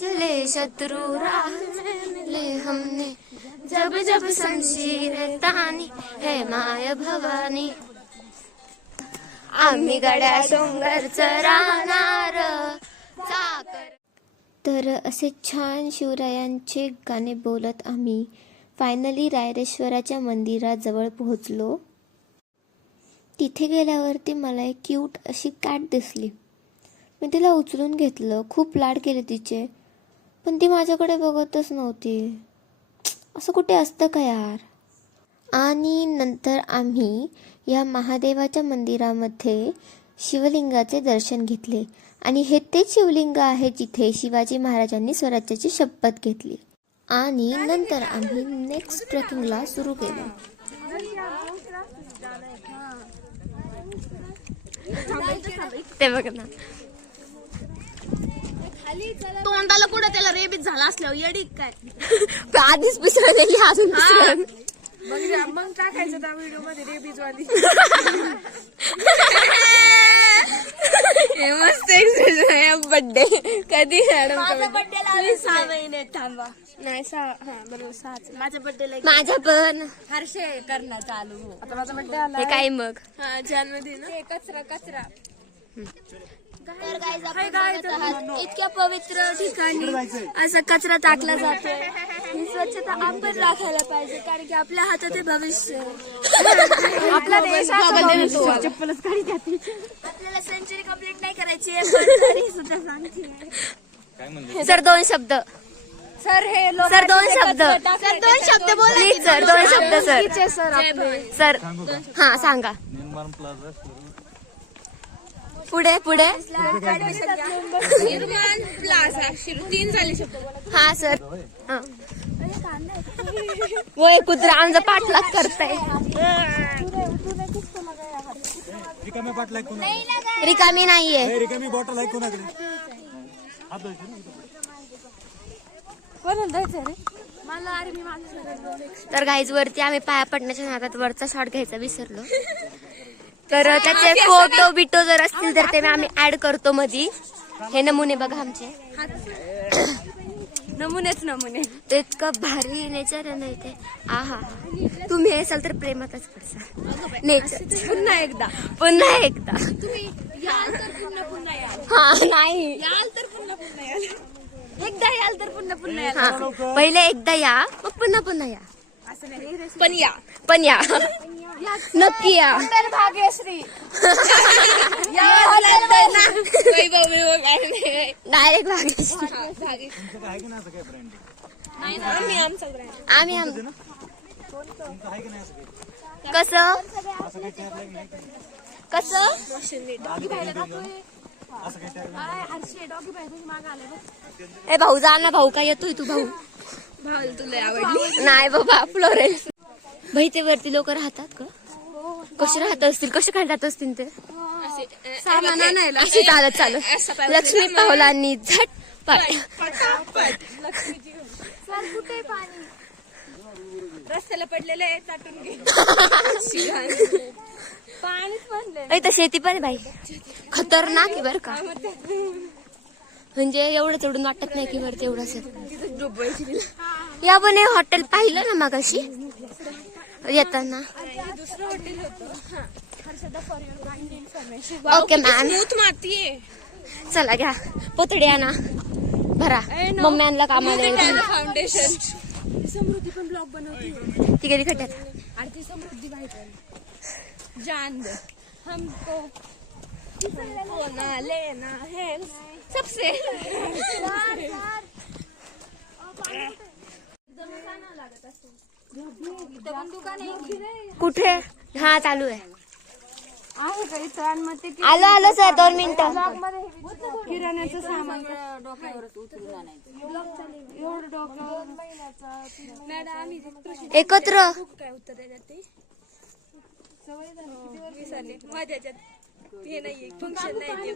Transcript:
चले शत्रु राह में मिले हमने, जब जब शमशीर तानी है माय भवानी, आम्ही गड्या डोंगरच राहणार चाकर. तर असे छान शिवरायांचे गाणे बोलत आम्ही फायनली रायरेश्वराच्या मंदिराजवळ पोहोचलो. तिथे गेल्यावरती मला एक क्यूट अशी कॅट दिसली. मी तिला उचलून घेतलं, खूप लाड केले तिचे, पण ती माझ्याकडे बघतच नव्हती. असं कुठे असतं का यार. आणि नंतर आम्ही या महादेवाच्या मंदिरामध्ये शिवलिंगाचे दर्शन घेतले. आणि हे तेच शिवलिंग आहे जिथे शिवाजी महाराजांनी स्वराज्याची शपथ घेतली. आणि नंतर आम्ही नेक्स्ट ट्रेकिंगला सुरू केलं. ते बघ ना, तोंडाला कुठं त्याला रेबीज झाला असल्यावर येडी काय आधीच पिसळलेली अजून मग टाकायचं त्या व्हिडिओ मध्ये रेबीज वाली. मस्त बर्थडे कधी माझा बर्थडे लावली 6 महिने थांबा. नाही 6 बरोबर 6. माझ्या बर्थडेला माझा पण हर्षे करणं चालू. आता माझा बर्थडे आला. हे काय मग जानमध्ये ना कचरा. तर इतक्या पवित्र ठिकाणी असा कचरा टाकला जातो. ही स्वच्छता आपण राखायला पाहिजे, कारण की आपल्या हातात आहे भविष्य. आपल्या देशात चप्पलच काढी जाते. आपल्याला सेंचुरी कंप्लीट नाही करायची तरी सुद्धा सांगते. सर 2 शब्द. सर हे सर 2 शब्द. सर 2 शब्द बोला. प्लीज सर 2 शब्द. सर हा सांगा. पुढे निर्माण प्लाझा 3 झाले शब्द. हा सर. वय कुत्रा आमचा पाठलाग करताय. रिकामी बाटला आहे कोणाकडे? रिकामी नाहीये. रिकामी बॉटल आहे कोणाकडे? हात धुवायचे ना. कोणाला द्यायचं रे मला? अरे मी माणूस. तर गाईज वरती आम्ही पाया पडण्याच्या नादात वरचा शॉट घ्यायचा विसरलो. तर त्याचे फोटो बिटो जर असतील तर ते आम्ही ऍड करतो मधी. हे नमुने बघा आमचे. नमुने ते इतकं भारी नेचर आहे ना इथे. आहा, तुम्ही असाल तर प्रेमातच पडसाल. नेचर पुन्हा एकदा तुम्ही याल तर पुन्हा याल. हा नाही याल तर पुन्हा याल. एकदा याल तर पुन्हा याल. हा पहिले एकदा या मग पुन्हा या. असं नाही पण या नक्की या. भाग्यश्री डायरेक्ट भाग्यश्री. आहे की नाही असं काय ब्रँड? आम्ही आमचा ब्रँड. आम्ही तुमचं आहे की नाही असं काही? कसं असं काही tag line नाही का? कसं असं काही tag line? ए भाऊ जा ना. भाऊ काय येतोय तू? भाऊ तुला आवडली नाही बाबा फ्लोरेल. भाई ते वरती लोक राहतात का? कसे राहत असतील, कसे काय राहत असतील ते? सामान आणायला अशी चालत लक्ष्मी पावलांनी झटपट. कुठे पाणी रस्त्याला पडलेलं आहे, चाटून घे. पाणीच म्हणले. तर शेती पण आहे बाई. खतरनाक आहे बर का. म्हणजे एवढं तेवढून वाटत नाही की वरती एवढं असेल. या पण हे हॉटेल पाहिलं ना मगाशी येताना. Okay ma'am. माती आहे. चला घ्या पोतडी आणा भरा. मम्मी आणला कामाला. फाउंडेशन समृद्धी पण ब्लॉग बनवते. ती गेली खड्ड्यात. आणि ती समृद्धी बाई जान दे हमको लेना है सबसे. कुठे? हा चालू आहे. का इथं? मग ते आलो सर 2 मिनिटं. किराण्याचं सामान डोक्यावरच उचलून आणायचं. एवढं डोक्यावर मॅडम आम्ही एकत्र काय उत्तर द्यायचं ते विसरले. माझ्या ह्याच्यात हे नाहीये, फंक्शन नाही.